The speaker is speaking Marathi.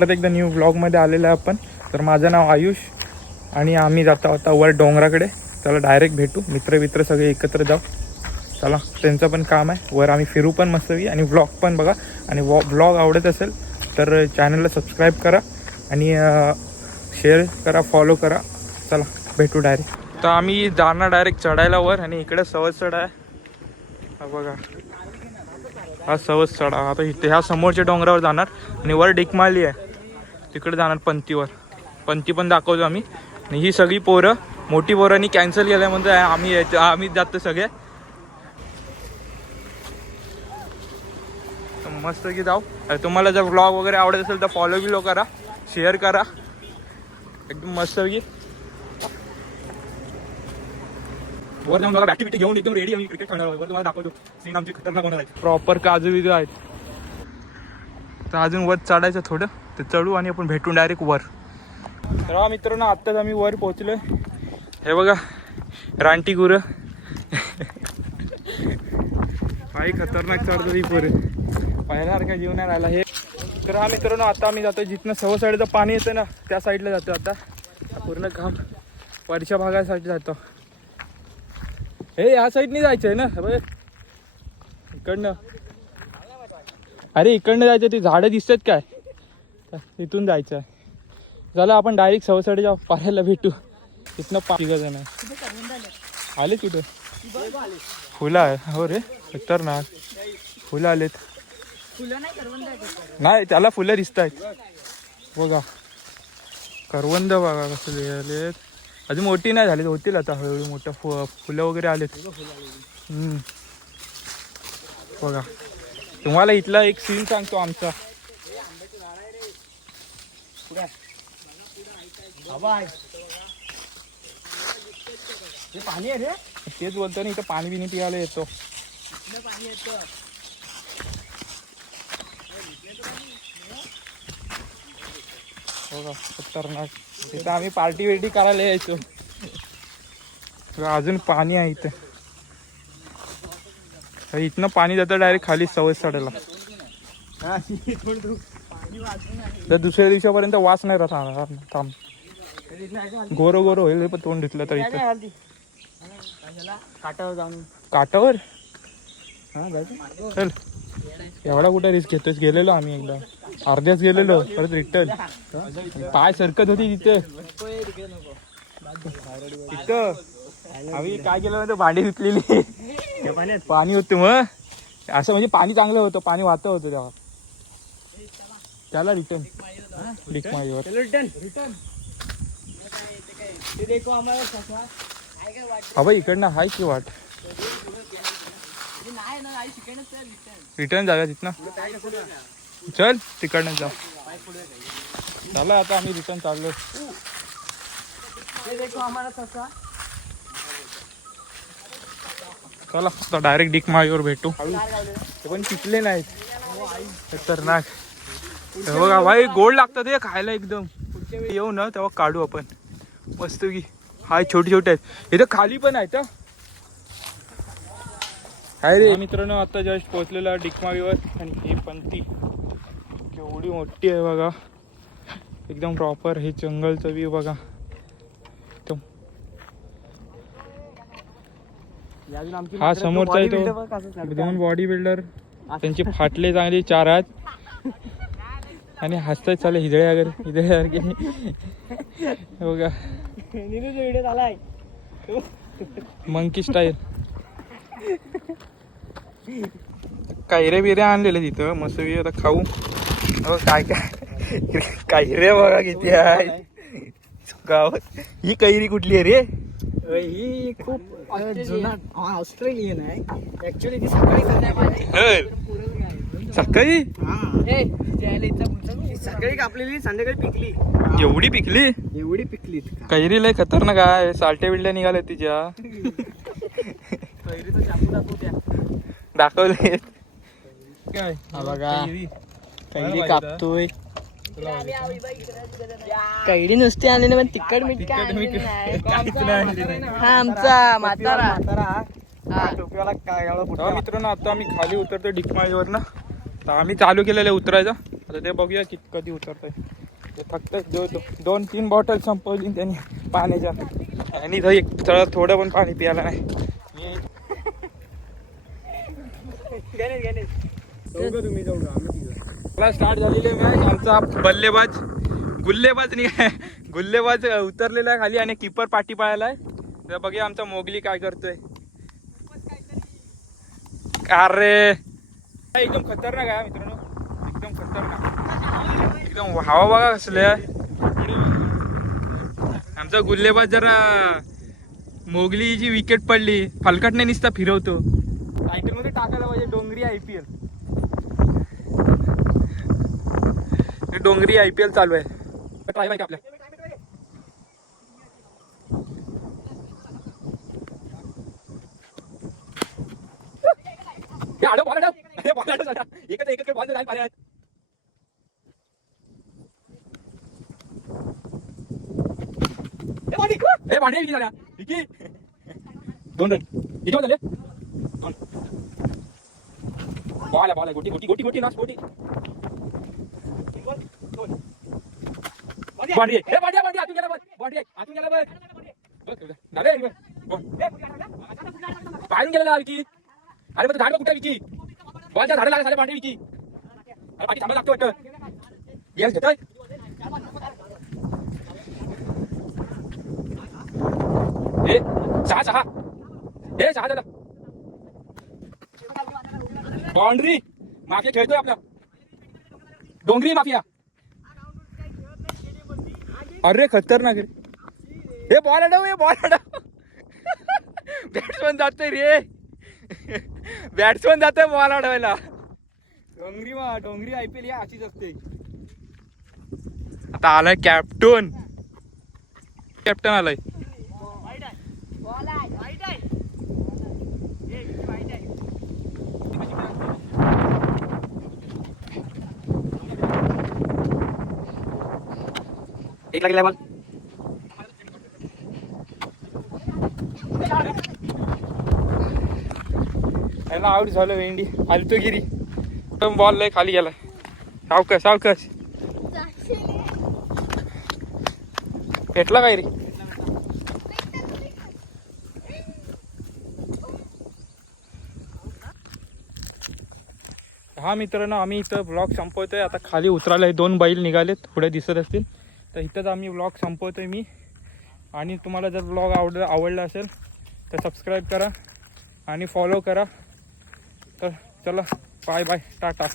परत एकदा न्यू व्लॉगमध्ये आलेलं आहे आपण. तर माझं नाव आयुष आणि आम्ही जातो आता वर डोंगराकडे. चला डायरेक्ट भेटू, मित्र सगळे एकत्र जाऊ. चला, त्यांचं पण काम आहे वर, आम्ही फिरू पण मस्तवी आणि व्लॉग पण बघा. आणि व्लॉग आवडत असेल तर चॅनलला सबस्क्राईब करा आणि शेअर करा, फॉलो करा. चला भेटू डायरेक्ट. तर आम्ही जाणार डायरेक्ट चढायला वर आणि इकडे सवत चढ आहे. हा बघा, हा सवत चढा. आता इथे ह्या समोरच्या डोंगरावर जाणार आणि वर डिकमाली आहे, तिकडे जाणार पंथीवर. पंथी पण दाखवतो आम्ही. आणि ही सगळी पोरं, मोठी पोरांनी कॅन्सल केल्यामध्ये आम्ही जातो सगळे. मस्त की जाऊ. तुम्हाला जर व्लॉग वगैरे आवडत असेल तर फॉलो बिलो करा, शेअर करा. एकदम मस्त की वर जाऊन बघा, ऍक्टिव्हिटी घेऊन एकदम रेडी आम्ही क्रिकेट खेळणार. वर तुम्हाला दाखवतो सीन आमची खतरनाक होणार आहे. प्रॉपर काजू बिजू आहेत. तर अजून वर चढायचं थोडं, तर चढू आणि आपण भेटून डायरेक्ट वर. तर मित्रांनो, आत्ताच आम्ही वर पोहोचलोय. हे बघा रानटी गुरं. काही खतरनाक चढतो ही पोरं, पाहण्यासारखा जीवनात राहिला हे. तर मित्रांनो, आता आम्ही जातो जिथनं सव साईडचं पाणी येतं ना, त्या साईडला जातो. आता पूर्ण काम वरच्या भागासाठी जातो. हे या साईडनी जायचं आहे ना बघ, इकडनं. अरे इकडनं जायचं, ती झाडं दिसतात काय, तिथून जायचं आहे. चला आपण डायरेक्ट सवसाडीच्या पाऱ्याला भेटू. तिथनं पाणी नाही आले तिथं. फुलं आहे हो रे, खतरनाक फुलं आलेत. नाही त्याला फुलं दिसत आहेत बघा. करवंद बघा कसं आलेत, अजून मोठी नाही झाली, होतील आता हळूहळू. मोठं फुलं वगैरे आलेत. बघा, तुम्हाला इथला एक सीन सांगतो आमचा. पाणी आहे रे, तेच बोलतो ना, इथं पाणी बिनी पियाला येतो. बघा खतरनाक. इथं आम्ही पार्टी बिर्टी करायला यायचो. अजून पाणी आहे इथं. इथनं पाणी जातं डायरेक्ट खाली सवय चढायला. तर दुसऱ्या दिवसापर्यंत वास नाही राहणार. थांब, गोरो गोरो होईल पण तोंड धुतलं तर. इथं काटावर चल, एवढा कुठे रिस्क घेतोस. गेलेलो आम्ही एकदा, अर्ध्याच गेलेलो, परत रिटर्न. पाय सरकत होती तिथं. आम्ही काय केलं माहिती, भांडी धुतलेली पाणी होतं. मग असं म्हणजे पाणी चांगलं होतं, पाणी वाहत होतं तेव्हा. त्याला रिटर्न डिकमाळीवर. हा इकडनं हाय की वाट. रिटर्न जागा तिथनं. चल तिकडनं जा. चला आता आम्ही रिटर्न चाललो. चला आता डायरेक्ट डिकमाळीवर भेटू. ते पण पिकले नाहीत, खतरनाक. बघा भाई, गोड लागतात हे खायला एकदम. येऊ ना तेव्हा काढू आपण मस्त की. हाय छोटे छोटे आहेत, इथं खाली पण आहेत. हाय रे मित्रांनो, आता जस्ट पोहोचलेला डिकमाळीवर. आणि ही पंथी केवढी मोठी आहे बघा, एकदम प्रॉपर. हे जंगलचं व्ह्यू बघा. हा समोरचा आहे तो, दोन बॉडी बिल्डर. त्यांचे फाटले चांगले 4 हात आणि हसताय. चाले हिजळे वगैरे बघा, मंकी स्टाईल. कैरे बिरे आणलेले तिथं मस्त. आता खाऊ. काय काय कैरे बघा किती आहे गावात. ही कैरी कुठली आहे रे? ही खूप जुना ऑस्ट्रेलियन आहे ऍक्च्युली. ती सकाळी सकाळी सकाळी कापलेली, संध्याकाळी पिकली. एवढी पिकली कैरी लय खतरनाक आहे. सालट्या बिलट्या निघाल्या तिच्या. कैरीचा चाकू दाखवत्या, दाखवले काय बघा. कैरी कापतोय. कैरी नुसती आणली पण तिखट मीठ हा आमचा म्हातारा. मित्रांनो, आता आम्ही खाली उतरतो डिकमाळीवर ना. तर आम्ही चालू केलेलं उतरायचं. आता ते बघूया कधी उतरतंय. फक्त 2-3 बॉटल संपवली त्यांनी पाण्याच्या आणि एक थोडं पण पाणी प्यायला नाही. स्टार्ट झालेली मॅच. आमचा बल्लेबाज गुल्लेबाज उतरलेला आहे खाली आणि किपर पाठी पळायला आहे. तर बघूया आमचा मोगली काय करतोय. अरे एकदम खतरनाक आहे मित्रांनो, एकदम खतरनाक, एकदम हवा बघा कसले आहे. आमचा गुल्लेबाज जरा मोगलीची विकेट पडली फलकटने निसता फिरवतो. टायटल मध्ये टाकायला पाहिजे डोंगरी IPL. डोंगरी IPL चालू आहे. ट्राय बाईक आपल्या एकच बॉल जायला पाहिजे. दोन रन किती झाले. बॉल गोटी नाच गोटी. बाहेरून गेलेला विकी. अरे मग झाड कुठे विकी. बॉलच्या झाडाला लागला पांढरी विकी. अरे बाकी थांबा लागतो वाटतं. येस घेतोय. सहा झाला. बाउंड्री माफिया खेळतोय आपला डोंगरी माफिया. अरे खतरनाक रे. हे बॉल अडव बॅट्समन जातोय रे. बॅट्समन जातोय बॉल अडवायला. डोंगरी IPL या अशीच असते. आता आलाय कॅप्टन आलाय. एक लागला बॉल. याला आउट झालं वेंडी. आलतोगिरी बॉल लय खाली गेला. सावकाश भेटला काय रे. हा मित्रांनो, आम्ही इथं ब्लॉग संपवतोय. आता खाली उतरायला 2 बैल निघालेत, पुढे दिसत असतील. तर इथंच आम्ही ब्लॉग संपवतोय मी. आणि तुम्हाला जर ब्लॉग आवडला असेल तर सबस्क्राईब करा आणि फॉलो करा. तर चला बाय टाटा.